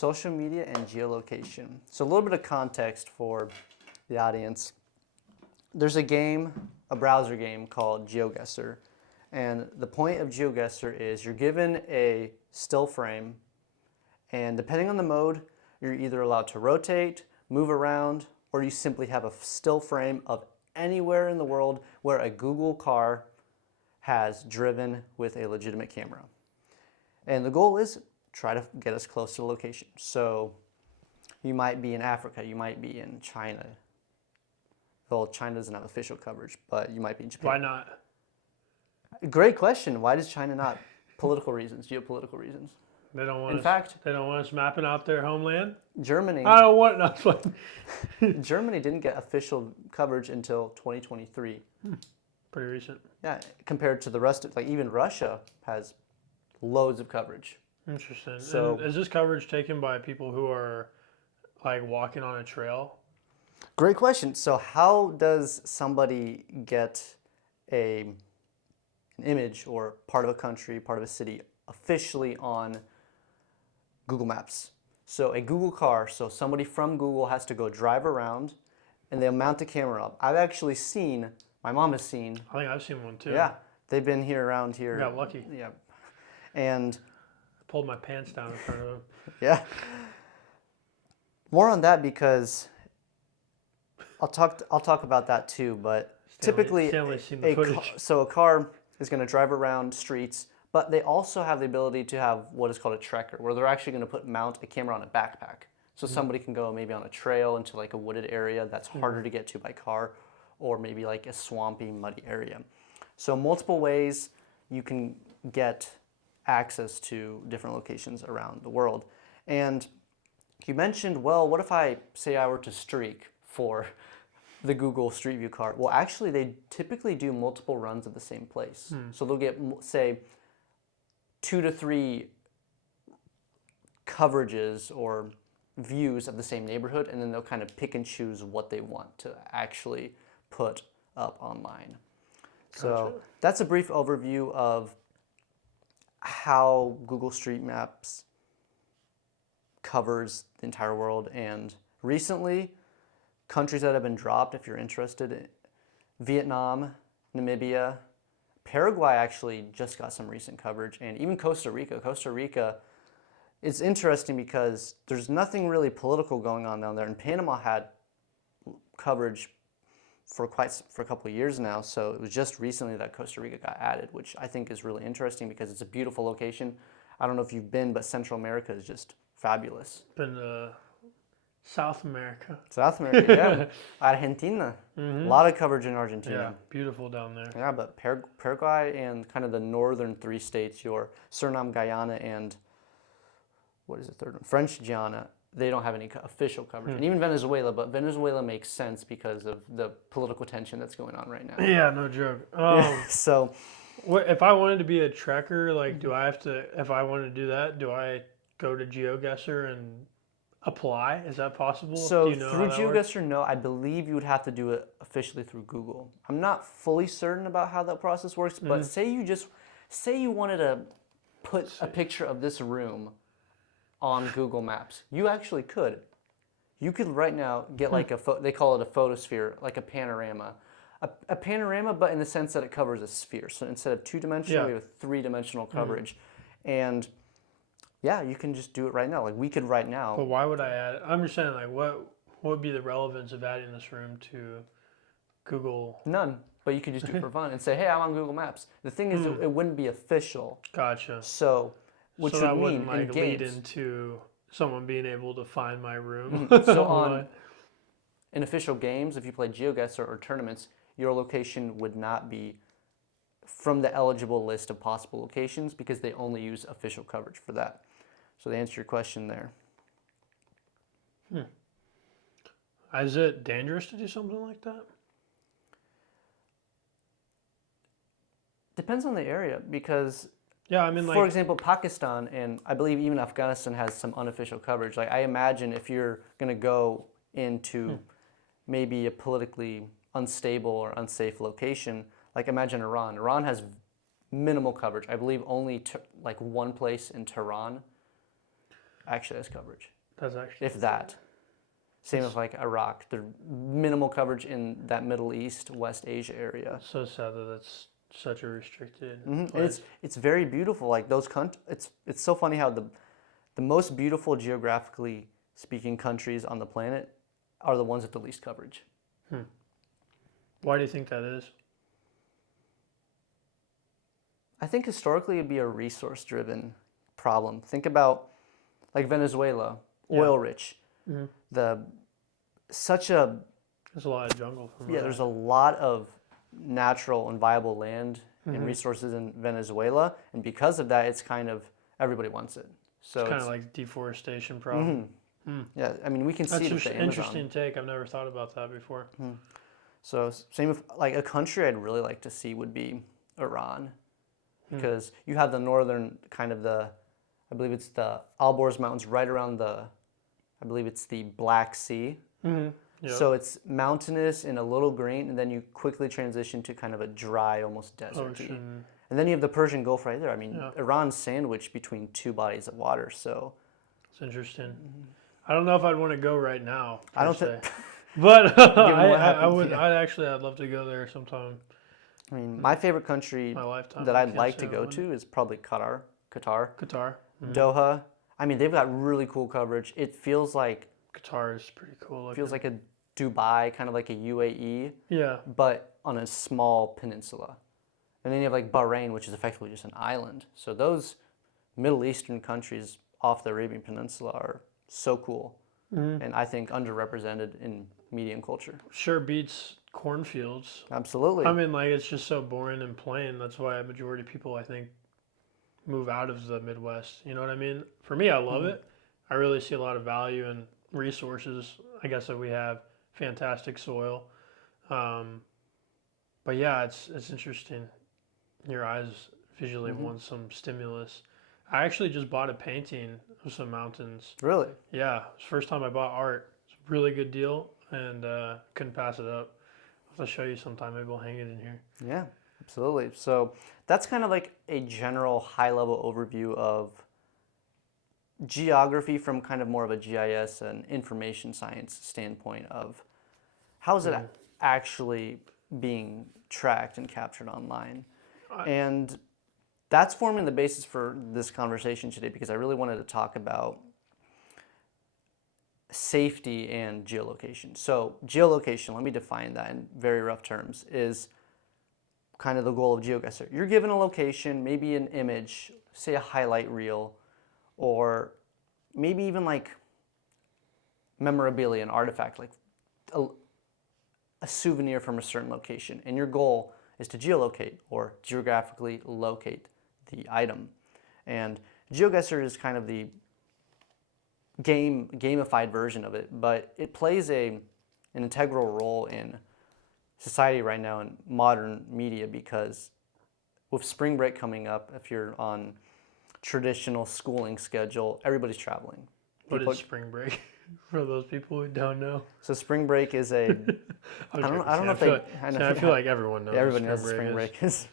social media and geolocation. So a little bit of context for the audience. There's a game, a browser game called GeoGuessr. And the point of GeoGuessr is you're given a still frame, and depending on the mode, you're either allowed to rotate, move around, or you simply have a still frame of anywhere in the world where a Google car has driven with a legitimate camera. And the goal is try to get us close to the location. So you might be in Africa, you might be in China. Well, China doesn't have official coverage, but you might be in Japan. Why not? Great question. Why does China not? Political reasons, geopolitical reasons. They don't want In fact, they don't want us mapping out their homeland. Germany. I don't want nothing. Germany didn't get official coverage until 2023. Pretty recent. Yeah, compared to the rest of, like even Russia has loads of coverage. Interesting. So, and is this coverage taken by people who are like walking on a trail? Great question. So how does somebody get an image or part of a country, part of a city officially on Google Maps? So a Google car, so somebody from Google has to go drive around and they'll mount the camera up. I've actually seen, my mom has seen. I think I've seen one too. Yeah, they've been here around here. I got lucky. Yeah. And I pulled my pants down in front of them. Yeah. More on that because I'll talk about that too, but typically a car is going to drive around streets, but they also have the ability to have what is called a trekker, where they're actually going to mount a camera on a backpack. So somebody can go maybe on a trail into like a wooded area that's harder to get to by car, or maybe like a swampy, muddy area. So multiple ways you can get access to different locations around the world. And you mentioned, well, what if I were to streak for the Google Street View car? Well, actually, they typically do multiple runs of the same place. So they'll get, say, 2 to 3 coverages or views of the same neighborhood, and then they'll kind of pick and choose what they want to actually put up online. So that's a brief overview of how Google Street Maps covers the entire world. And recently, countries that have been dropped, if you're interested, Vietnam, Namibia, Paraguay actually just got some recent coverage, and even Costa Rica. Costa Rica, it's interesting because there's nothing really political going on down there, and Panama had coverage for a couple of years now, so it was just recently that Costa Rica got added, which I think is really interesting because it's a beautiful location. I don't know if you've been, but Central America is just fabulous. Been to South America. South America, yeah. Argentina. A lot of coverage in Argentina. Yeah, beautiful down there. Yeah, but Paraguay and kind of the northern 3 states, your Suriname, Guyana, and what is the third one? French Guiana, they don't have any official coverage. And even Venezuela, but Venezuela makes sense because of the political tension that's going on right now. Yeah, no joke. So, if I wanted to be a trekker, like, do I have to, if I wanted to do that, do I go to GeoGuessr and apply? Is that possible? So do you know through GeoGuessr, no. I believe you would have to do it officially through Google. I'm not fully certain about how that process works, but say you wanted to put a picture of this room on Google Maps. You actually could. You could right now get like they call it a photosphere, like a panorama. A panorama, but in the sense that it covers a sphere. So instead of 2-dimensional, we have a 3-dimensional coverage. And yeah, you can just do it right now. Like we could right now. But why would I add? I'm just saying, like, what would be the relevance of adding this room to Google? None. But you could just do it for fun and say, hey, I'm on Google Maps. The thing is, it wouldn't be official. Gotcha. So, which would mean like lead into someone being able to find my room. So in official games, if you play GeoGuessr or tournaments, your location would not be from the eligible list of possible locations because they only use official coverage for that. So to answer your question there. Is it dangerous to do something like that? Depends on the area because, yeah, I mean, like, for example, Pakistan and I believe even Afghanistan has some unofficial coverage. Like I imagine if you're going to go into maybe a politically unstable or unsafe location, like imagine Iran. Iran has minimal coverage. I believe only like one place in Tehran. actually has coverage. That's actually if that. Same with like Iraq. They're minimal coverage in that Middle East, West Asia area. So sad that that's such a restricted And place. it's very beautiful. Like those it's so funny how the most beautiful geographically speaking countries on the planet are the ones with the least coverage. Why do you think that is? I think historically it'd be a resource driven problem. Think about like Venezuela, oil rich. Mm-hmm. There's a lot of jungle. There's a lot of natural and viable land and resources in Venezuela, and because of that, it's kind of everybody wants it. So it's kind of like deforestation problem. Yeah, I mean we can see it with the Amazon. Interesting take. I've never thought about that before. So same with like a country I'd really like to see would be Iran, because you have the northern kind of I believe it's the Alborz Mountains right around I believe it's the Black Sea. Yep. So it's mountainous and a little green, and then you quickly transition to kind of a dry, almost deserty. And then you have the Persian Gulf right there. I mean, Iran's sandwiched between two bodies of water, so. It's interesting. I don't know if I'd want to go right now. I don't think. But I would. I'd love to go there sometime. I mean, my favorite country that I'd like to go to is probably Qatar. Doha. I mean, they've got really cool coverage. It feels like Qatar is pretty cool. Feels like a Dubai, kind of like a UAE. Yeah. But on a small peninsula. And then you have like Bahrain, which is effectively just an island. So those Middle Eastern countries off the Arabian Peninsula are so cool. And I think underrepresented in media and culture. Sure beats cornfields. Absolutely. I mean, like, it's just so boring and plain. That's why a majority of people, I think, move out of the Midwest. You know what I mean? For me, I love it. I really see a lot of value in resources. I guess that we have fantastic soil. But yeah, it's interesting. Your eyes visually want some stimulus. I actually just bought a painting of some mountains. Really? Yeah. It was the first time I bought art. It's a really good deal, and couldn't pass it up. I'll show you sometime. Maybe we'll hang it in here. Yeah, absolutely. So that's kind of like a general high-level overview of geography from kind of more of a GIS and information science standpoint of how is it actually being tracked and captured online. And that's forming the basis for this conversation today, because I really wanted to talk about safety and geolocation. So geolocation, let me define that in very rough terms, is kind of the goal of GeoGuessr. You're given a location, maybe an image, say a highlight reel, or maybe even like memorabilia, an artifact, like a souvenir from a certain location. And your goal is to geolocate or geographically locate the item. And GeoGuessr is kind of the gamified version of it, but it plays an integral role in society right now in modern media, because with spring break coming up, if you're on traditional schooling schedule, everybody's traveling. What is spring break for those people who don't know? So spring break is a I don't know if they I feel like everyone knows. Everyone knows what spring break is.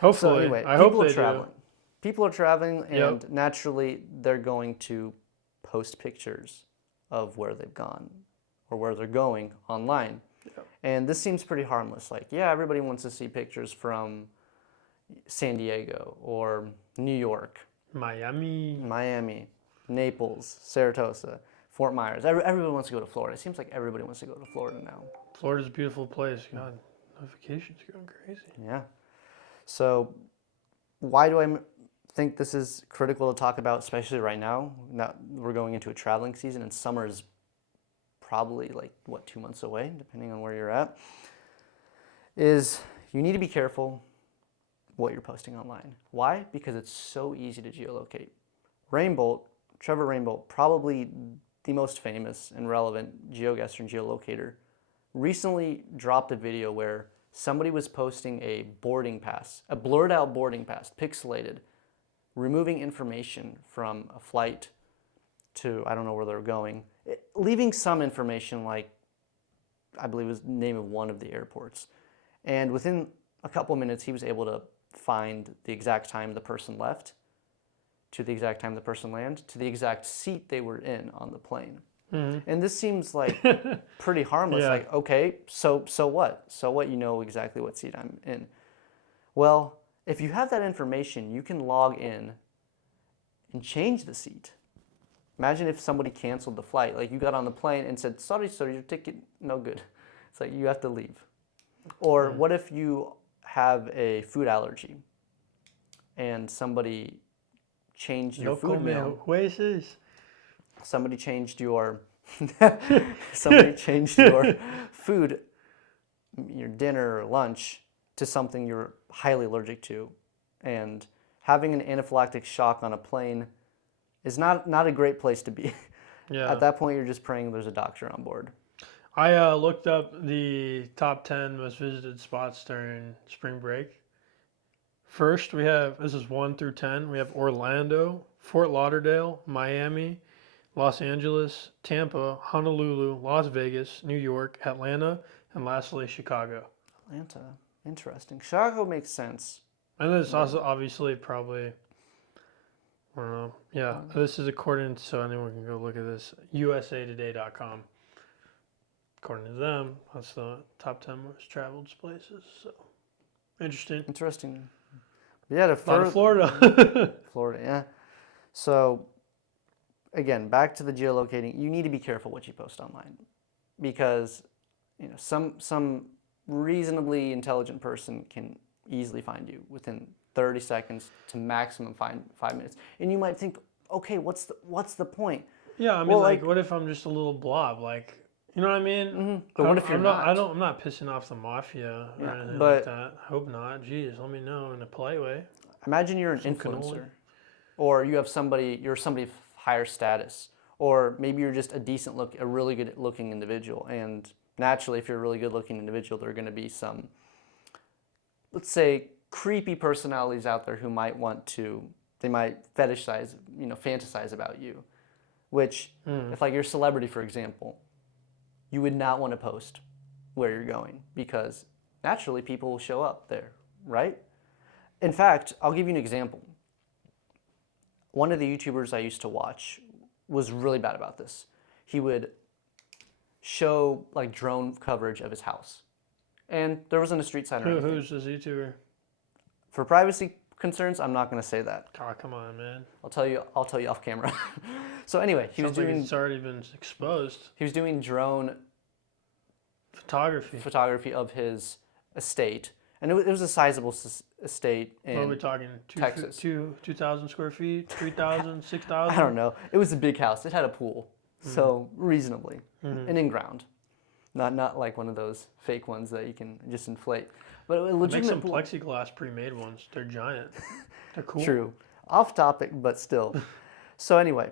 Hopefully. So anyway, I hope they do. People are traveling, and Yep. naturally they're going to post pictures of where they've gone or where they're going online. Yep. And this seems pretty harmless. Like, yeah, everybody wants to see pictures from San Diego or New York, Miami, Naples, Saratoga, Fort Myers. Everybody wants to go to Florida. It seems like everybody wants to go to Florida now. Florida's a beautiful place. God, notifications are going crazy. Yeah. So why do I think this is critical to talk about, especially right now? Now we're going into a traveling season, and summer is probably 2 months away, depending on where you're at, is you need to be careful what you're posting online. Why? Because it's so easy to geolocate. Trevor Rainbolt, probably the most famous and relevant GeoGuessr and geolocator, recently dropped a video where somebody was posting a boarding pass, a blurred out boarding pass, pixelated, removing information from a flight to, I don't know where they're going, leaving some information, like I believe it was the name of one of the airports. And within a couple minutes, he was able to find the exact time the person left, to the exact time the person landed, to the exact seat they were in on the plane. Mm-hmm. And this seems like pretty harmless. Yeah. Like, okay, so what? So what? You know exactly what seat I'm in. Well, if you have that information, you can log in and change the seat. Imagine if somebody canceled the flight. Like, you got on the plane and said, sorry, sir, your ticket, no good. It's like, you have to leave. Or what if you have a food allergy and somebody changed your food meal? Somebody changed your food, your dinner or lunch, to something you're highly allergic to. And having an anaphylactic shock on a plane is not a great place to be. Yeah. At that point, you're just praying there's a doctor on board. I looked up the top 10 most visited spots during spring break. First, we have, this is 1 through 10, we have Orlando, Fort Lauderdale, Miami, Los Angeles, Tampa, Honolulu, Las Vegas, New York, Atlanta, and lastly, Chicago. Atlanta, interesting. Chicago makes sense. And then it's also obviously probably, I don't know. Yeah, this is according to, so anyone can go look at this, usatoday.com. According to them, that's the top 10 most traveled places. So, interesting. Yeah, to Florida. Florida, yeah. So, again, back to the geolocating. You need to be careful what you post online, because some reasonably intelligent person can easily find you within 30 seconds to maximum 5 minutes. And you might think, okay, what's the point? Yeah, I mean, like, what if I'm just a little blob? Like, you know what I mean? Mm-hmm. But what if you're not? I'm not pissing off the mafia or anything like that. I hope not. Jeez, let me know in a polite way. Imagine you're an influencer, or you're somebody of higher status, or maybe you're just a really good looking individual. And naturally, if you're a really good looking individual, there are going to be some, let's say, creepy personalities out there who might fetishize, fantasize about you. Which, if like you're a celebrity, for example, you would not want to post where you're going, because naturally people will show up there, right? In fact, I'll give you an example. One of the YouTubers I used to watch was really bad about this. He would show like drone coverage of his house. And there wasn't a street sign or anything. Who's this YouTuber? For privacy concerns, I'm not going to say that. Oh, come on, man. I'll tell you off camera. So anyway, Sounds like it's already been exposed. He was doing drone photography of his estate, and it was a sizable estate in what are we talking? Texas. 2,000 square feet, 3,000, 6,000? I don't know. It was a big house. It had a pool, so reasonably, and in ground, not like one of those fake ones that you can just inflate. But a legitimate pool. Make some plexiglass pre-made ones. They're giant. They're cool. True. Off topic, but still. So anyway,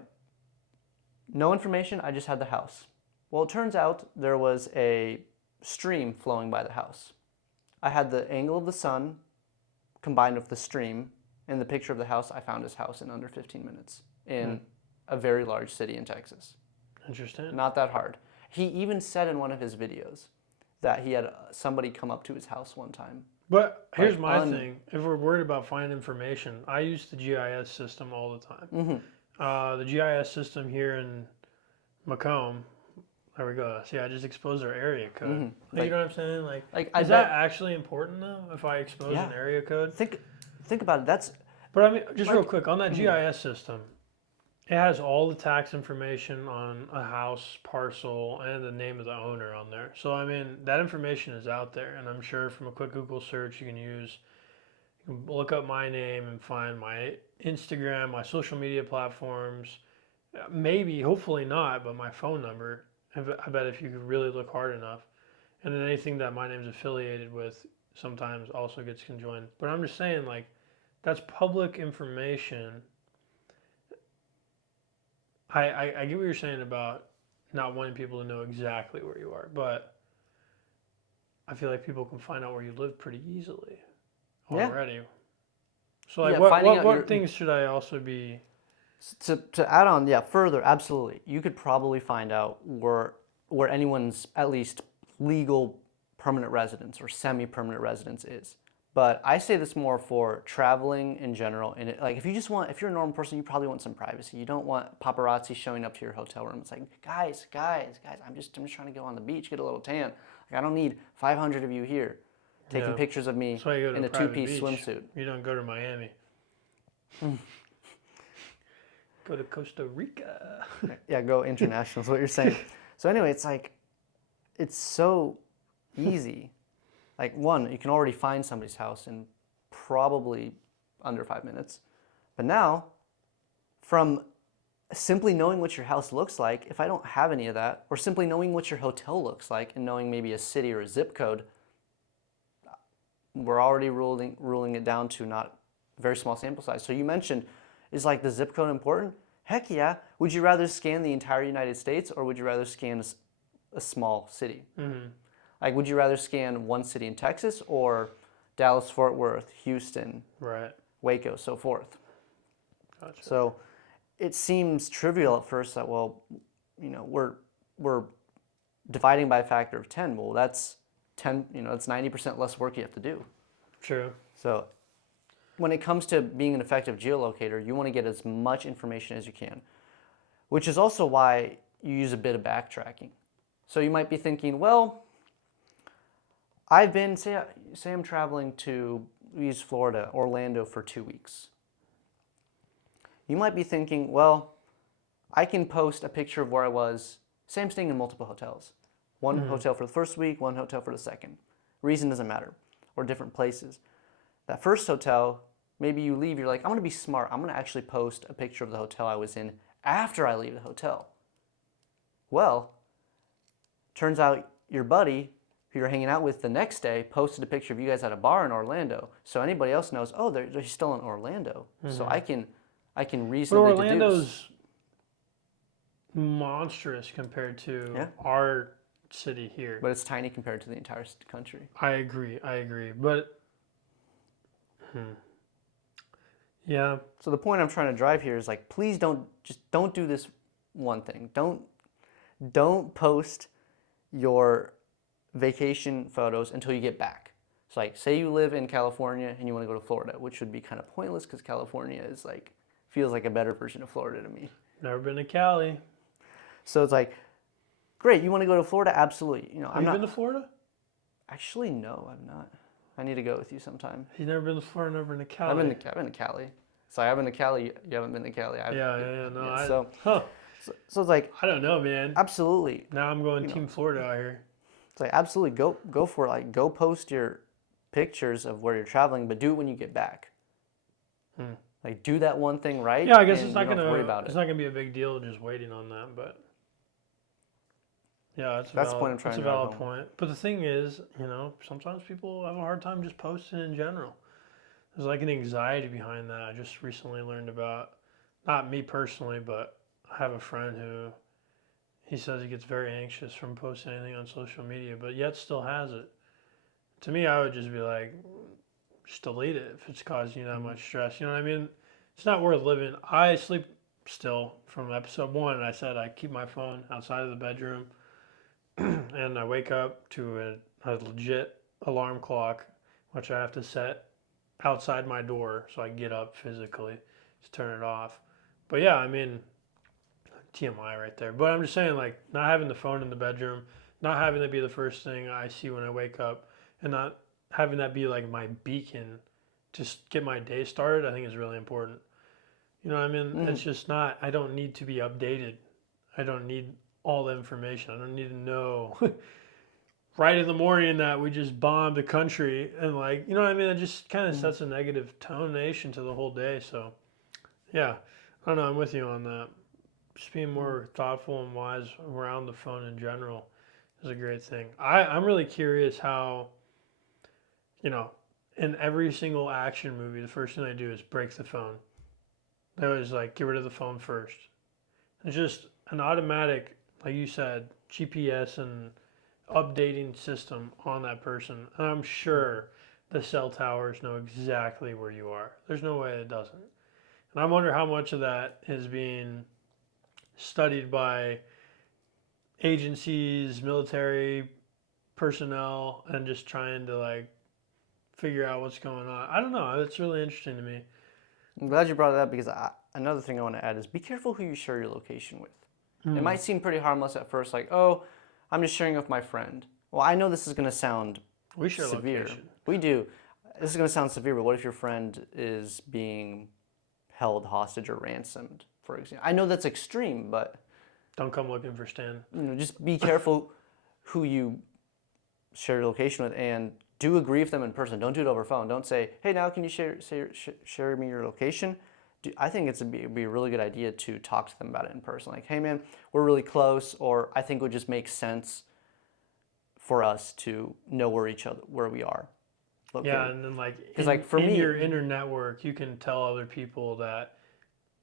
no information. I just had the house. Well, it turns out there was a stream flowing by the house. I had the angle of the sun combined with the stream. In the picture of the house, I found his house in under 15 minutes in a very large city in Texas. Interesting. Not that hard. He even said in one of his videos that he had somebody come up to his house one time. But here's my thing. If we're worried about finding information, I use the GIS system all the time. The GIS system here in Macomb, there we go. See, I just exposed our area code. You know what I'm saying? Like is that actually important though? If I expose an area code? Think about it. But I mean, just real quick on that GIS system, it has all the tax information on a house parcel and the name of the owner on there. So I mean, that information is out there, and I'm sure from a quick Google search you can look up my name and find my Instagram, my social media platforms, maybe, hopefully not, but my phone number. I bet if you could really look hard enough. And then anything that my name's affiliated with sometimes also gets conjoined. But I'm just saying, like, that's public information. I get what you're saying about not wanting people to know exactly where you are, but I feel like people can find out where you live pretty easily already. So, like, what things should I also be... To add on, further, absolutely. You could probably find out where anyone's at least legal permanent residence or semi-permanent residence is. But I say this more for traveling in general. And like, if you're a normal person, you probably want some privacy. You don't want paparazzi showing up to your hotel room. It's like, guys, I'm just trying to go on the beach, get a little tan. Like, I don't need 500 of you here taking pictures of me in a two-piece swimsuit. You don't go to Miami. Go to Costa Rica. Yeah, go international is what you're saying. So anyway, it's like, it's so easy. Like, one, you can already find somebody's house in probably under 5 minutes. But now, from simply knowing what your house looks like, if I don't have any of that, or simply knowing what your hotel looks like and knowing maybe a city or a zip code, we're already ruling it down to not a very small sample size. So you mentioned, is like the zip code important? Heck yeah. Would you rather scan the entire United States, or would you rather scan a small city? Mm-hmm. Like, would you rather scan one city in Texas or Dallas, Fort Worth, Houston, Waco, so forth? Gotcha. So it seems trivial at first that, well, we're dividing by a factor of 10. Well, that's 10, that's 90% less work you have to do. True. So when it comes to being an effective geolocator, you want to get as much information as you can, which is also why you use a bit of backtracking. So you might be thinking, well, say I'm traveling to, use Florida, Orlando for 2 weeks. You might be thinking, well, I can post a picture of where I was. Say I'm staying in multiple hotels. One hotel for the first week, one hotel for the second. Reason doesn't matter. Or different places. That first hotel, maybe you leave, you're like, I'm going to be smart. I'm going to actually post a picture of the hotel I was in after I leave the hotel. Well, turns out your buddy who you're hanging out with the next day posted a picture of you guys at a bar in Orlando. So anybody else knows, oh, they're still in Orlando. Mm-hmm. So I can reasonably deduce. But Orlando's monstrous compared to our city here. But it's tiny compared to the entire country. I agree. But, yeah. So the point I'm trying to drive here is like, please don't do this one thing. Don't post your vacation photos until you get back. So like, say you live in California and you want to go to Florida, which would be kind of pointless because California is like, feels like a better version of Florida to me. Never been to Cali. So it's like, great, you want to go to Florida? Absolutely. Have you been to Florida? Actually, no, I've not. I need to go with you sometime. You've never been to Florida, never been to Cali? I've been to Cali. So I've been to Cali, you haven't been to Cali. So it's like, I don't know, man. Absolutely. Now I'm going Team Florida out here. It's like, absolutely, go for it. Like, go post your pictures of where you're traveling, but do it when you get back. Like, do that one thing right. Yeah, I guess it's not gonna worry about it. It's not gonna be a big deal just waiting on that, but yeah, that's a valid point. But the thing is, sometimes people have a hard time just posting in general. There's like an anxiety behind that. I just recently learned about, not me personally, but I have a friend who, he says he gets very anxious from posting anything on social media, but yet still has it. To me, I would just be like, just delete it if it's causing you that much stress. You know what I mean? It's not worth living. I sleep still from episode 1, and I said I keep my phone outside of the bedroom, and I wake up to a legit alarm clock, which I have to set outside my door so I can get up physically to turn it off. But yeah, I mean, TMI right there. But I'm just saying, like, not having the phone in the bedroom, not having that be the first thing I see when I wake up, and not having that be like my beacon to get my day started, I think is really important. You know what I mean? It's just not, I don't need to be updated. I don't need all the information. I don't need to know right in the morning that we just bombed the country, and like, you know what I mean? It just kind of sets a negative tonation to the whole day. So yeah, I don't know. I'm with you on that. Just being more thoughtful and wise around the phone in general is a great thing. I'm really curious how, in every single action movie, the first thing they do is break the phone. They always like, get rid of the phone first. It's just an automatic, like you said, GPS and updating system on that person. And I'm sure the cell towers know exactly where you are. There's no way it doesn't. And I wonder how much of that is being studied by agencies, military personnel, and just trying to like figure out what's going on. I don't know. It's really interesting to me. I'm glad you brought it up because another thing I want to add is be careful who you share your location with. It might seem pretty harmless at first, like, oh, I'm just sharing with my friend. Well, I know this is going to sound We share severe. location. We do. This is going to sound severe, but what if your friend is being held hostage or ransomed, for example? I know that's extreme, but Don't come looking for Stan. just be careful who you share your location with, and do agree with them in person. Don't do it over phone. Don't say, hey, now can you share me your location? I think it'd be a really good idea to talk to them about it in person. Like, hey, man, we're really close, or I think it would just make sense for us to know where we are located. Yeah, and then in your inner network, you can tell other people that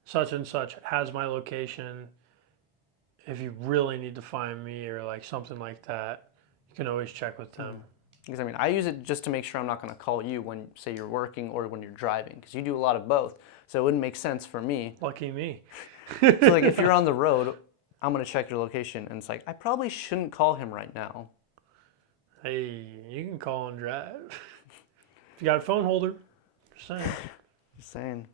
such and such has my location. If you really need to find me or like something like that, you can always check with them. Because I use it just to make sure I'm not going to call you when, say, you're working or when you're driving, because you do a lot of both. So it wouldn't make sense for me. Lucky me. So like if you're on the road, I'm going to check your location, and it's like, I probably shouldn't call him right now. Hey, you can call and drive. If you got a phone holder, just saying. Just saying.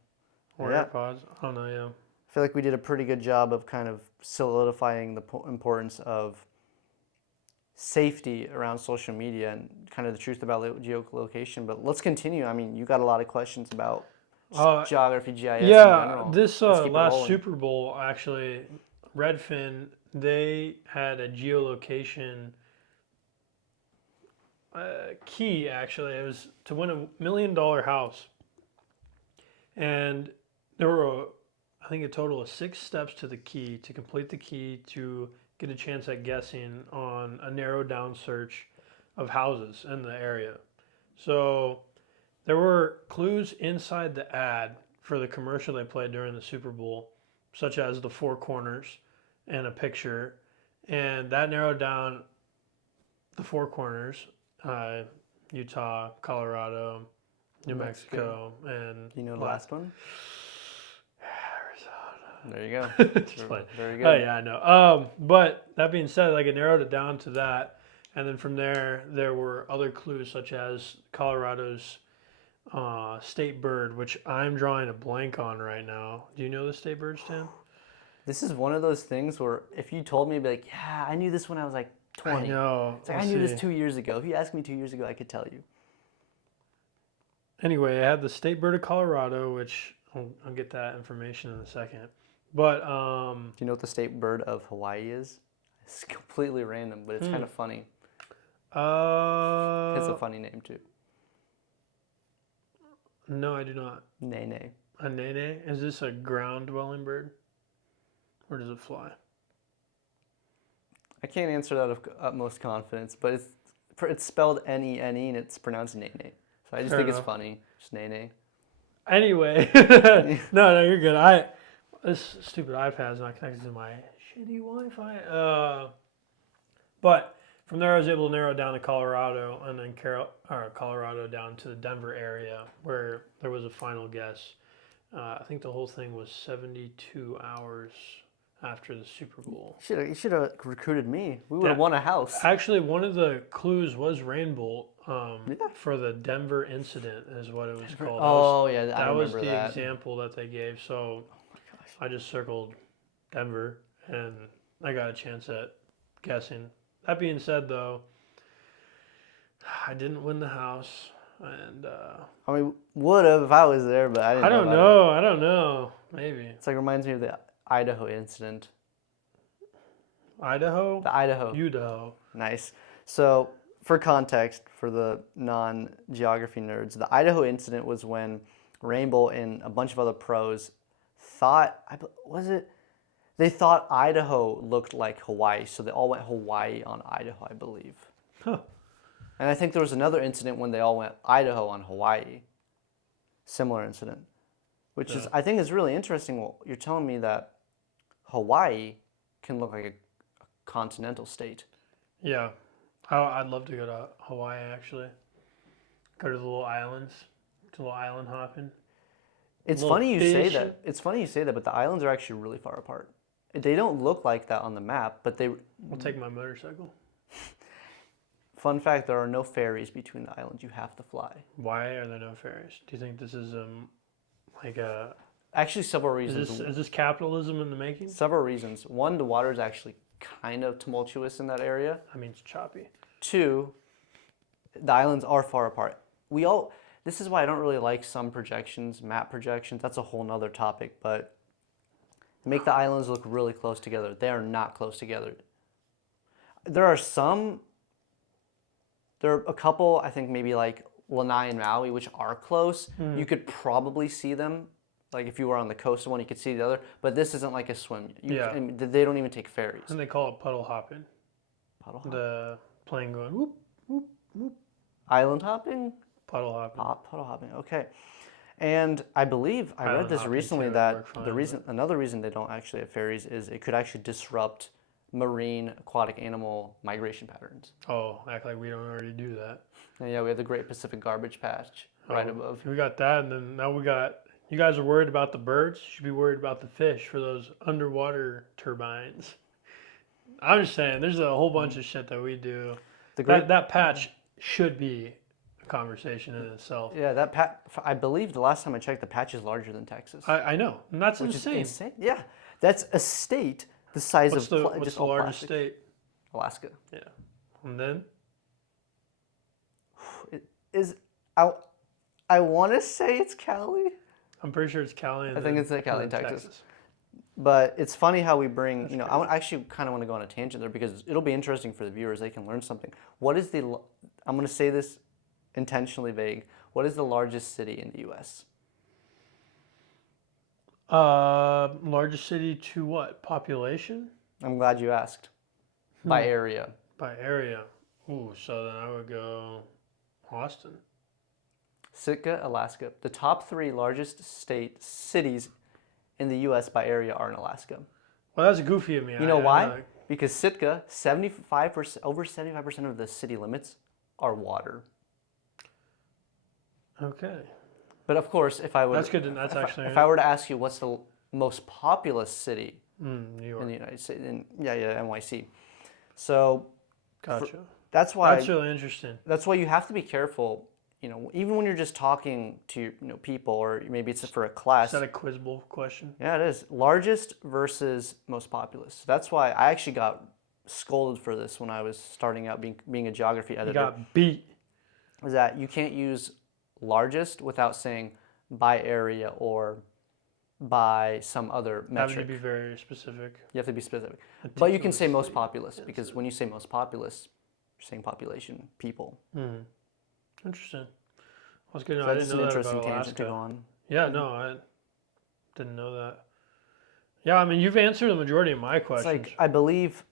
Or AirPods. I don't know, yeah. I feel like we did a pretty good job of kind of solidifying the importance of safety around social media and kind of the truth about geolocation. But let's continue. I mean, you got a lot of questions about geography, GIS in general. This last Super Bowl, actually, Redfin, they had a geolocation key, actually. It was to win $1 million house. And there were, I think, a total of 6 steps to the key, to complete the key, to get a chance at guessing on a narrowed down search of houses in the area. So there were clues inside the ad for the commercial they played during the Super Bowl, such as the 4 corners and a picture. And that narrowed down the 4 corners, Utah, Colorado, New Mexico, and... You know the last one? There you go. Very good. Oh, yeah, I know. But that being said, like, it narrowed it down to that. And then from there were other clues such as Colorado's state bird, which I'm drawing a blank on right now. Do you know the state bird, Stan? This is one of those things where if you told me, I'd be like, yeah, I knew this when I was like 20. I know. It's like, I knew this 2 years ago. If you asked me 2 years ago, I could tell you. Anyway, I had the state bird of Colorado, which I'll get that information in a second. But do you know what the state bird of Hawaii is? It's completely random, but it's kind of funny. It's a funny name too. No, I do not. Nene. A nene? Is this a ground-dwelling bird, or does it fly? I can't answer that with utmost confidence, but it's spelled N-E-N-E and it's pronounced Nene. So I just think it's funny. Just Nene. Anyway, no, you're good. This stupid iPad is not connected to my shitty Wi-Fi. But from there, I was able to narrow it down to Colorado, and then Colorado down to the Denver area, where there was a final guess. I think the whole thing was 72 hours after the Super Bowl. You should have recruited me. We would have won a house. Actually, one of the clues was rainbow for the Denver incident, is what it was called. I remember that was the example that they gave. So I just circled Denver, and I got a chance at guessing. That being said, though, I didn't win the house, and I mean, would have if I was there, but I didn't. I don't know. Maybe it's like reminds me of the Idaho incident. Idaho? The Idaho. Idaho. Nice. So, for context, for the non-geography nerds, the Idaho incident was when Rainbow and a bunch of other pros thought, they thought Idaho looked like Hawaii, so they all went Hawaii on Idaho, I believe. Huh. And I think there was another incident when they all went Idaho on Hawaii. Similar incident. Which is, I think is really interesting. Well, you're telling me that Hawaii can look like a continental state. Yeah. I'd love to go to Hawaii, actually. Go to the little islands. Do a little island hopping. It's funny you say that. It's funny you say that, but the islands are actually really far apart. They don't look like that on the map, but they... I'll take my motorcycle. Fun fact, there are no ferries between the islands. You have to fly. Why are there no ferries? Do you think this is like a... Actually, several reasons. Is this capitalism in the making? Several reasons. One, the water is actually kind of tumultuous in that area. I mean, it's choppy. Two, the islands are far apart. This is why I don't really like some projections, map projections. That's a whole nother topic, but make the islands look really close together. They are not close together. There are a couple, I think maybe like Lanai and Maui, which are close. You could probably see them. Like if you were on the coastal one, you could see the other. But this isn't like a swim. They don't even take ferries. And they call it puddle hopping. Puddle hopping? The plane going whoop, whoop, whoop. Island hopping? Puddle hopping. Puddle hopping, okay. And I believe, I read this recently that another reason they don't actually have ferries is it could actually disrupt marine aquatic animal migration patterns. Oh, act like we don't already do that. And yeah, we have the Great Pacific Garbage Patch right above. We got that, and then now we got, you guys are worried about the birds, you should be worried about the fish for those underwater turbines. I'm just saying, there's a whole bunch of shit that we do. That patch should be a conversation in itself. Yeah, that patch, I believe the last time I checked, the patch is larger than Texas. I know, and that's insane. Is insane. Yeah, that's a state the size what's of what's the largest state? Alaska. Yeah, and then I want to say it's Cali. I'm pretty sure it's Cali. I think it's Cali, Texas. But it's funny how we bring, I actually kind of want to go on a tangent there because it'll be interesting for the viewers. They can learn something. I'm going to say this intentionally vague. What is the largest city in the U.S.? Largest city to what? Population? I'm glad you asked. By area. By area. Ooh, so then I would go Austin. Sitka, Alaska. The top 3 largest cities in the U.S. by area are in Alaska. Well, that's goofy of me. You know why? Because Sitka, over 75% of the city limits are water. Okay. But of course, if I were to ask you what's the most populous city New York. in the United States, NYC. So gotcha. That's really interesting. That's why you have to be careful. Even when you're just talking to people, or maybe it's for a class. Is that a quiz bowl question? Yeah, it is. Largest versus most populous. That's why I actually got scolded for this when I was starting out being a geography editor. You got beat. Is that you can't use largest without saying by area or by some other metric. Having to be very specific. You have to be specific. But you can say most populous because when you say most populous, you're saying population, people. Mm-hmm. Interesting. That's good. So I didn't know that interesting about tangent to go Alaska. on. Yeah, no, I didn't know that. Yeah, I mean, you've answered the majority of my questions. It's like, I believe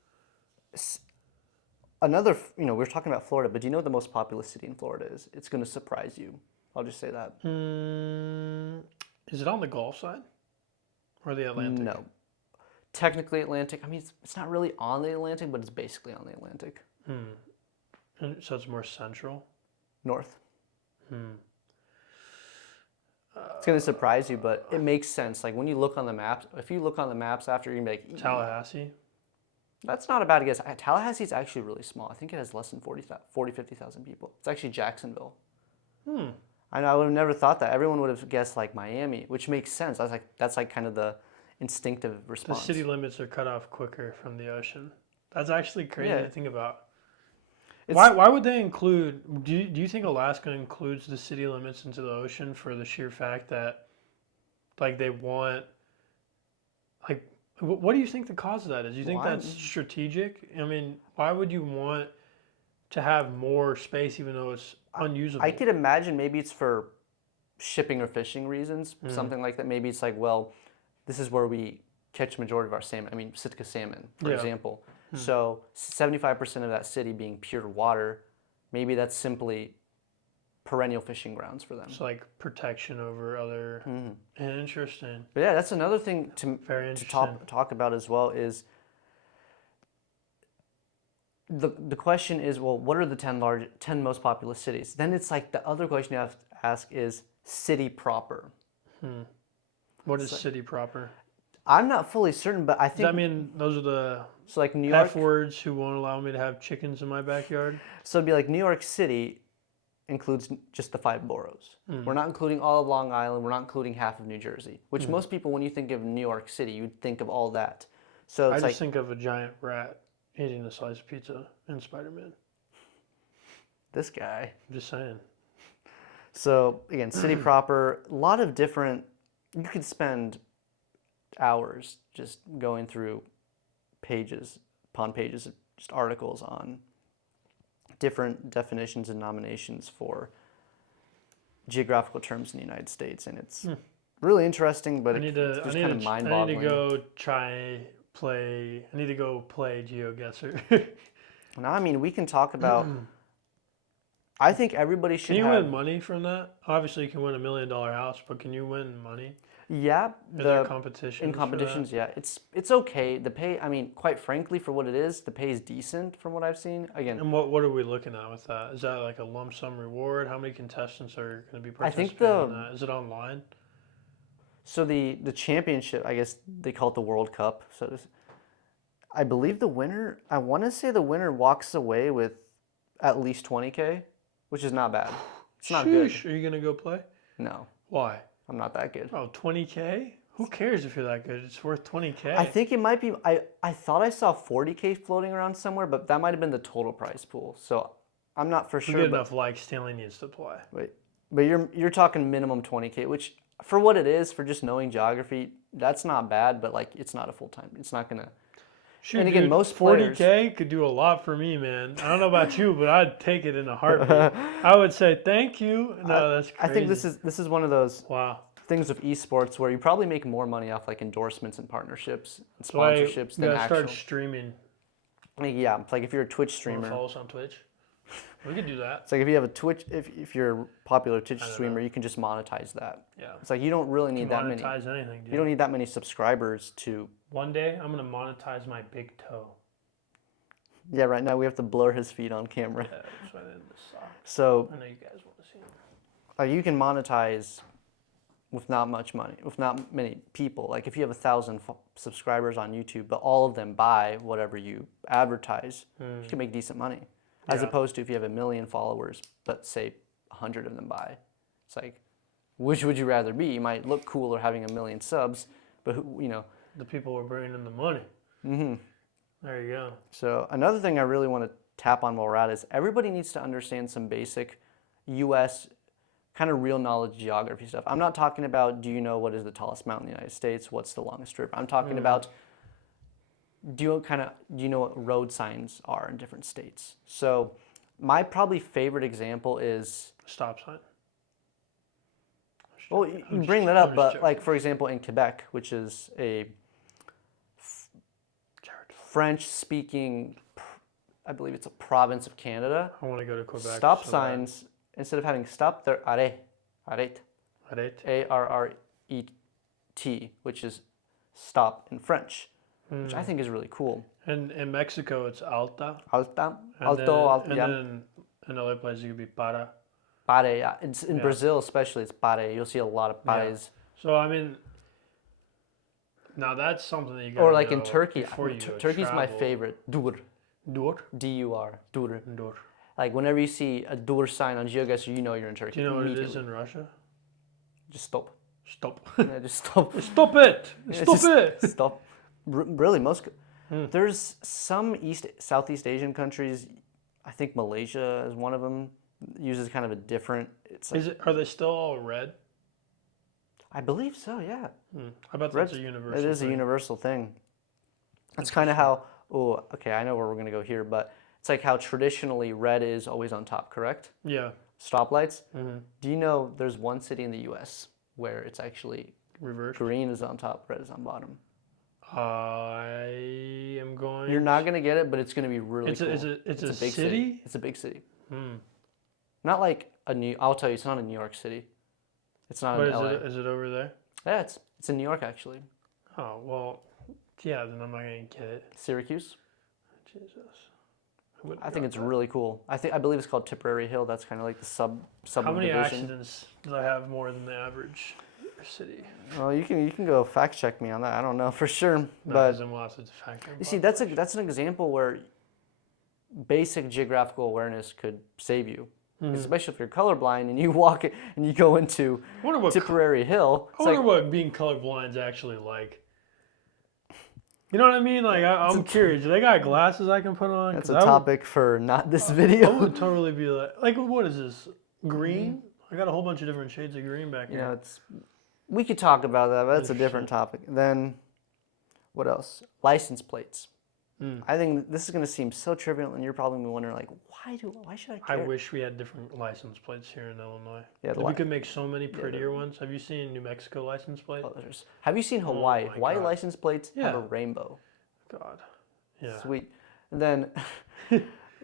another, we're talking about Florida, but do you know what the most populous city in Florida is? It's going to surprise you. I'll just say that. Is it on the Gulf side or the Atlantic? No. Technically Atlantic. I mean, it's not really on the Atlantic, but it's basically on the Atlantic. And so it's more central? North. It's going to surprise you, but it makes sense. Like when you look on the maps, if you look on the maps after, you're going to be like... Tallahassee? That's not a bad guess. Tallahassee's actually really small. I think it has less than 50,000 people. It's actually Jacksonville. I know, I would have never thought that. Everyone would have guessed like Miami, which makes sense. That's like kind of the instinctive response. The city limits are cut off quicker from the ocean. That's actually crazy to think about. Why would they include, do you think Alaska includes the city limits into the ocean for the sheer fact that like they want, like, what do you think the cause of that is? Do you think that's strategic? I mean, why would you want to have more space even though it's unusable? I could imagine maybe it's for shipping or fishing reasons, something like that. Maybe it's like, well, this is where we catch the majority of our salmon. I mean, Sitka salmon, for example. So 75% of that city being pure water, maybe that's simply perennial fishing grounds for them. It's like protection over other... Interesting. But yeah, that's another thing to talk about as well is the question is, well, what are the 10 most populous cities? Then it's like the other question you have to ask is city proper. What is city proper? I'm not fully certain, but I Does think that mean those are the so. Like New York, F words who won't allow me to have chickens in my backyard? so it'd be like New York City includes just the 5 boroughs. We're not including all of Long Island. We're not including half of New Jersey, which most people, when you think of New York City, you'd think of all that. So I it's just think of a giant rat eating a slice of pizza in Spider-Man. this guy. I'm just saying. So again, city proper, a lot of different. You could spend hours just going through pages upon pages of just articles on different definitions and nominations for geographical terms in the United States, and it's really interesting, but it's just kind of mind-boggling. I need to go play GeoGuessr. Now, I mean, we can talk about. I think everybody should. Can you win money from that? Obviously, you can win $1 million house, but can you win money? Yeah, Are there competitions? In competitions, yeah, it's okay. The pay, I mean, quite frankly, for what it is, the pay is decent from what I've seen. Again, and what are we looking at with that? Is that like a lump sum reward? How many contestants are going to be I participating think in that? Is it online? So the championship, I guess they call it the World Cup. So I believe the winner. I want to say the winner walks away with at least $20K, which is not bad. It's not good. Are you going to go play? No. Why? I'm not that good. Oh, $20K? Who cares if you're that good? It's worth $20K. I think it might be. I thought I saw $40K floating around somewhere, but that might have been the total prize pool. So I'm not for sure. Good enough. Like Stanley needs to play. Wait, but you're talking minimum $20K, which for what it is, for just knowing geography, that's not bad. But like, it's not a full time. It's not gonna. Shoot, and again, dude, most 40K players, could do a lot for me, man. I don't know about you, but I'd take it in a heartbeat. I would say thank you. No, that's crazy. I think this is one of those wow things with esports where you probably make more money off like endorsements and partnerships and so sponsorships than actual. start streaming. Yeah, it's like if you're a Twitch Wanna streamer. follow us on Twitch. We could do that. It's like if you have a Twitch, if you're a popular Twitch streamer, you can just monetize that. Yeah. It's like you don't really need that many. Monetize anything, dude. You don't need that many subscribers to. One day I'm gonna monetize my big toe. Yeah, right now we have to blur his feet on camera. Yeah, that's right in the sock. So I know you guys want to see him. you can monetize with not much money, with not many people. Like if you have 1,000 subscribers on YouTube, but all of them buy whatever you advertise, you can make decent money. As opposed to if you have 1 million followers, but say 100 of them buy. It's like, which would you rather be? You might look cooler having 1 million subs, but the people are bringing in the money. Mm-hmm. There you go. So another thing I really want to tap on while we're at is everybody needs to understand some basic U.S. kind of real knowledge geography stuff. I'm not talking about, do you know what is the tallest mountain in the United States? What's the longest river? I'm talking about, do you know what road signs are in different states? So my probably favorite example is Stop sign. well, you bring that up, but like for example in Quebec, which is a French-speaking, I believe it's a province of Canada. I want to go to Quebec. Stop signs, instead of having stop, they're arrêt. A-R-R-E-T, which is stop in French, which I think is really cool. And in Mexico, it's alta. Alta, And then in other places, it could be para. Pare, yeah. In Brazil especially, it's pare. You'll see a lot of pares. Yeah. So, I mean, now that's something that you got or like in Turkey. Turkey's my favorite. Dur. Dur? D-U-R. Dur. Dur. Like whenever you see a dur sign on GeoGuessr, you know you're in Turkey. Do you know what it is in Russia? Just stop. Stop. Yeah, just stop. Stop it! Stop it! Stop. Really, there's some Southeast Asian countries, I think Malaysia is one of them, uses kind of a different. It's like, Are they still all red? I believe so, yeah. I bet that's a universal thing. It is a universal thing. That's kind of how, I know where we're going to go here, but it's like how traditionally red is always on top, correct? Yeah. Stoplights. Do you know there's one city in the U.S. where it's actually reversed? Green is on top, red is on bottom. I am going... You're not going to get it, but it's going to be really cool. It's a big city? It's a big city. Not like I'll tell you, it's not a New York City. It's not in LA. Is it over there? Yeah, it's in New York actually. Oh, well, yeah, then I'm not going to get it. Syracuse. Jesus. I think it's really cool. I believe it's called Tipperary Hill. That's kind of like the sub. How many accidents do I have more than the average city. Well, you can go fact check me on that. I don't know for sure, No, but then we'll have to fact check. you see, that's an example where basic geographical awareness could save you. Especially if you're colorblind and you walk it and you go into Tipperary Hill. I wonder what being colorblind is actually like. You know what I mean? Like, I'm curious. Do they got glasses I can put on? That's a topic for not this video. I would totally be like, what is this? Green? I got a whole bunch of different shades of green back here. You know, we could talk about that, but that's a different topic. Then, what else? License plates. I think this is going to seem so trivial, and you're probably going to wonder, like, why should I care? I wish we had different license plates here in Illinois. Yeah, we could make so many prettier ones. Have you seen New Mexico license plates? Have you seen Hawaii? Hawaii license plates have a rainbow. God. Yeah. Sweet. And then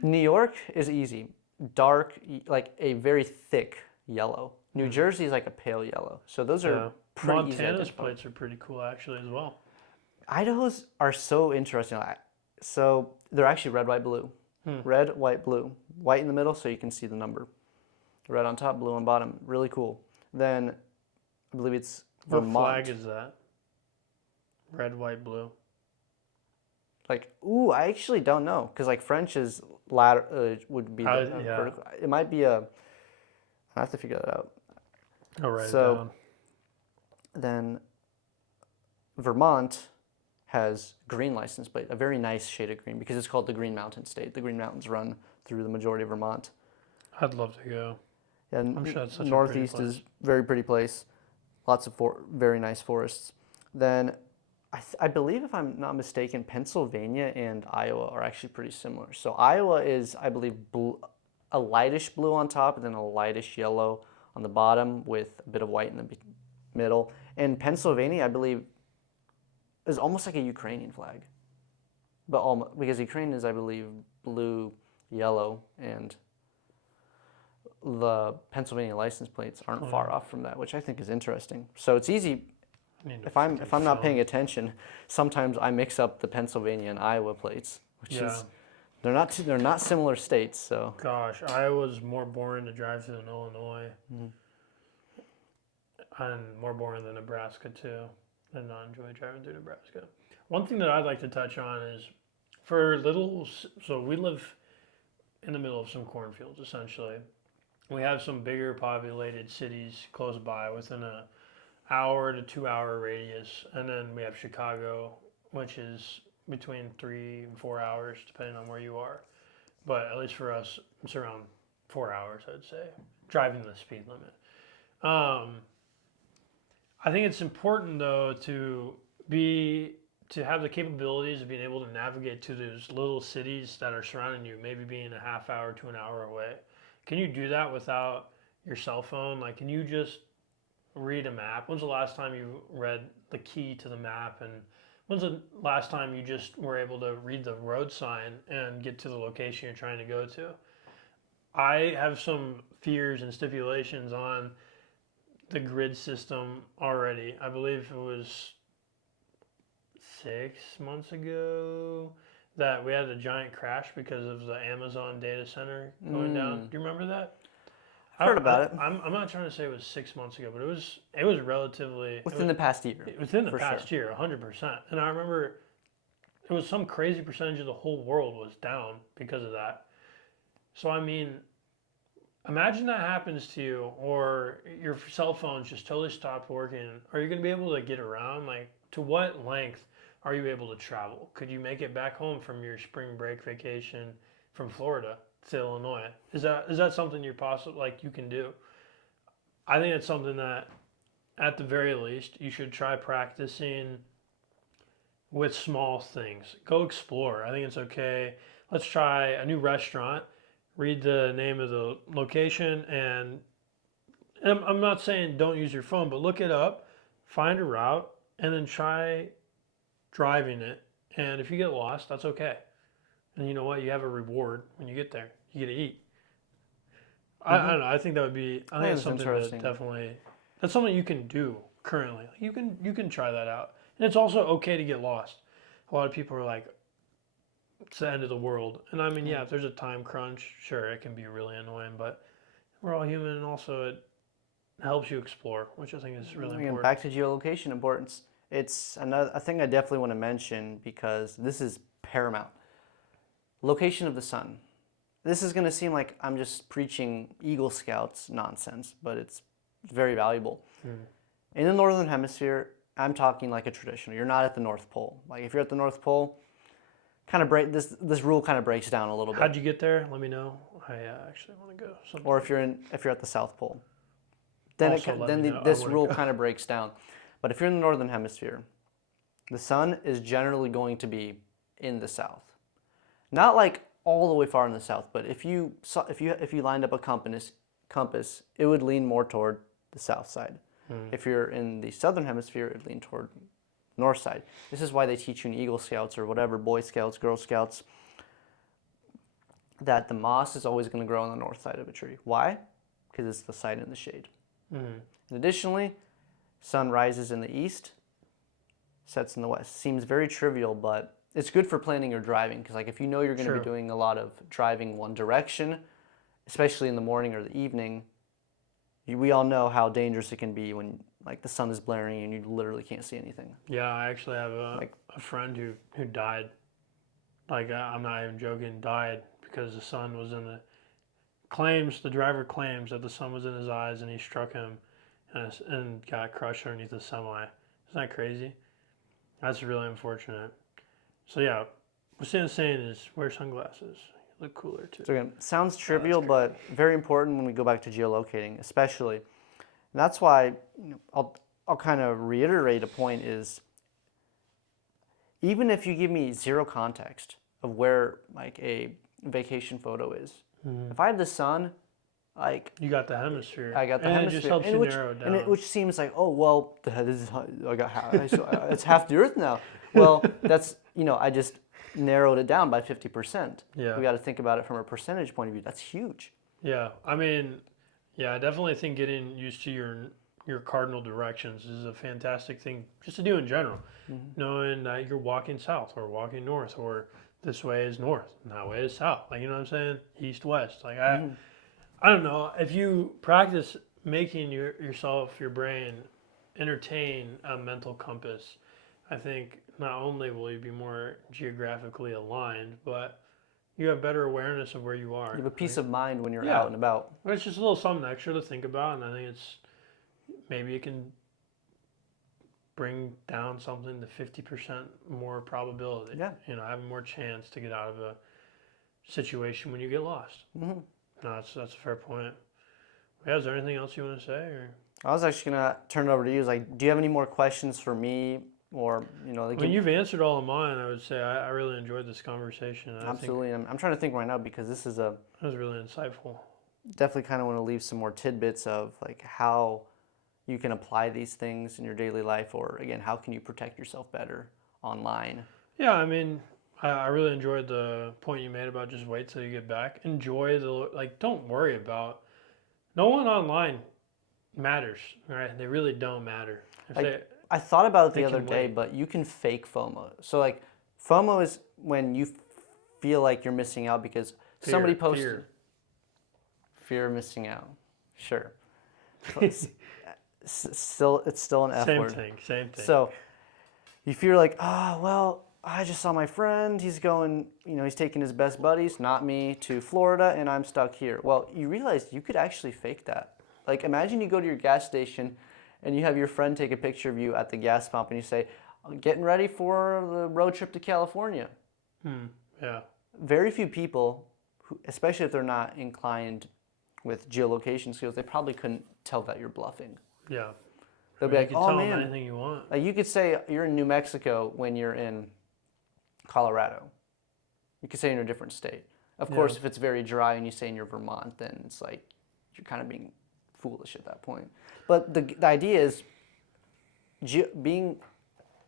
New York is easy. Dark, like a very thick yellow. New Jersey is like a pale yellow. So those are pretty easy. Montana's plates are pretty cool, actually, as well. Idaho's are so interesting. So they're actually red, white, blue. Red, white, blue. White in the middle so you can see the number. Red on top, blue on bottom. Really cool. Then I believe it's Vermont. What flag is that? Red, white, blue. Like, I actually don't know. Because like French is would be vertical. It might be I have to figure that out. I'll write it down. Then Vermont has green license plate, a very nice shade of green because it's called the Green Mountain State. The Green Mountains run through the majority of Vermont. I'd love to go. And I'm sure that's such Northeast a pretty place. is a very pretty place. Lots of very nice forests. Then I believe, if I'm not mistaken, Pennsylvania and Iowa are actually pretty similar. So Iowa is, I believe, a lightish blue on top and then a lightish yellow on the bottom with a bit of white in the middle. And Pennsylvania, I believe, is almost like a Ukrainian flag, but because Ukraine is, I believe, blue, yellow, and the Pennsylvania license plates aren't far off from that, which I think is interesting. So it's easy. If I'm not paying attention, sometimes I mix up the Pennsylvania and Iowa plates, which is they're not similar states. So gosh, Iowa's more boring to drive through than Illinois, and more boring than Nebraska too. And not enjoy driving through Nebraska. One thing that I'd like to touch on is so we live in the middle of some cornfields, essentially. We have some bigger populated cities close by within an hour to 2 hour radius. And then we have Chicago, which is between 3 and 4 hours, depending on where you are. But at least for us, it's around 4 hours, I'd say, driving the speed limit. I think it's important, though, to have the capabilities of being able to navigate to those little cities that are surrounding you, maybe being a half hour to an hour away. Can you do that without your cell phone? Like, can you just read a map? When's the last time you read the key to the map? And when's the last time you just were able to read the road sign and get to the location you're trying to go to? I have some fears and stipulations on the grid system already. I believe it was 6 months ago that we had a giant crash because of the Amazon data center going down. Do you remember that? I've heard about it. I'm not trying to say it was 6 months ago, but it was relatively within the past year. Within the past year, 100%. And I remember it was some crazy percentage of the whole world was down because of that. So I mean, imagine that happens to you, or your cell phone's just totally stopped working. Are you going to be able to get around? Like, to what length are you able to travel? Could you make it back home from your spring break vacation from Florida to Illinois? Is that something you can do? I think it's something that, at the very least, you should try practicing with small things. Go explore. I think it's okay. Let's try a new restaurant. Read the name of the location, and I'm not saying don't use your phone, but look it up, find a route, and then try driving it. And if you get lost, that's okay. And you know what? You have a reward when you get there. You get to eat. I don't know. I think that's something that that's something you can do currently. You can try that out. And it's also okay to get lost. A lot of people are like, it's the end of the world. And I mean, yeah, if there's a time crunch, sure, it can be really annoying, but we're all human, and also helps you explore, which I think is really Again, important. back to geolocation importance. It's another a thing I definitely want to mention because this is paramount. Location of the sun. This is going to seem like I'm just preaching Eagle Scouts nonsense, but it's very valuable. In the northern hemisphere, I'm talking like a traditional. You're not at the North Pole. Like if you're at the North Pole, kind of break this rule kind of breaks down a little bit. How'd you get there? Let me know. I actually want to go. Or if you're at the South Pole, then this rule kind of breaks down. But if you're in the northern hemisphere, the sun is generally going to be in the south. Not like all the way far in the south, but if you lined up a compass, it would lean more toward the south side. If you're in the southern hemisphere, it would lean toward the north side. This is why they teach you in Eagle Scouts or whatever, Boy Scouts, Girl Scouts, that the moss is always going to grow on the north side of a tree. Why? Because it's the side in the shade. And additionally, sun rises in the east, sets in the west. Seems very trivial, but it's good for planning your driving because like if you know you're going to be doing a lot of driving one direction, especially in the morning or the evening, we all know how dangerous it can be when like the sun is blaring and you literally can't see anything. Yeah, I actually have a friend who died. Like I'm not even joking, died because the sun was in the driver claims that the sun was in his eyes and he struck him and got crushed underneath the semi. Isn't that crazy? That's really unfortunate. So yeah, what Sam's saying is wear sunglasses. You look cooler too. So again, sounds trivial, but very important when we go back to geolocating, especially. And that's why I'll kind of reiterate a point is even if you give me zero context of where like a vacation photo is, if I have the sun, like you got the hemisphere. I got the hemisphere. It just helps you narrow it down. Which seems like, oh well, I got it's half the Earth now. Well, that's I just narrowed it down by 50%. Yeah. We got to think about it from a percentage point of view. That's huge. Yeah, I mean, I definitely think getting used to your cardinal directions is a fantastic thing just to do in general. Knowing that you're walking south or walking north or this way is north and that way is south. Like, you know what I'm saying? East, west. Like I don't know. If you practice making your brain entertain a mental compass, I think not only will you be more geographically aligned, but you have better awareness of where you are. You have a peace of mind when you're out and about. But it's just a little something extra to think about, and I think maybe it can bring down something to 50% more probability. Yeah. Having more chance to get out of a situation when you get lost. No, that's a fair point. Yeah, is there anything else you want to say? Or? I was actually gonna turn it over to you. Like, do you have any more questions for me, or you've answered all of mine. I would say I really enjoyed this conversation. Absolutely, I'm trying to think right now because this is that was really insightful. Definitely, kind of want to leave some more tidbits of like how you can apply these things in your daily life, or again, how can you protect yourself better online? Yeah, I mean, I really enjoyed the point you made about just wait till you get back. Enjoy don't worry about. No one online matters, right? They really don't matter. I thought about it the other day, but you can fake FOMO. So like, FOMO is when you feel like you're missing out because somebody posted. Fear of missing out. Sure. It's still an F word. Same thing. So you feel like, well, I just saw my friend. He's going, he's taking his best buddies, not me, to Florida, and I'm stuck here. Well, you realize you could actually fake that. Like, imagine you go to your gas station and you have your friend take a picture of you at the gas pump and you say, I'm getting ready for the road trip to California. Yeah. Very few people, especially if they're not inclined with geolocation skills, they probably couldn't tell that you're bluffing. Yeah. They'll be like, oh man. Anything you want. Like you could say you're in New Mexico when you're in Colorado. You could say you're in a different state. Of course, if it's very dry and you say you're Vermont, then it's like you're kind of being foolish at that point. But the idea is being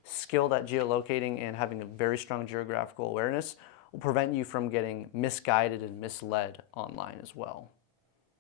skilled at geolocating and having a very strong geographical awareness will prevent you from getting misguided and misled online as well.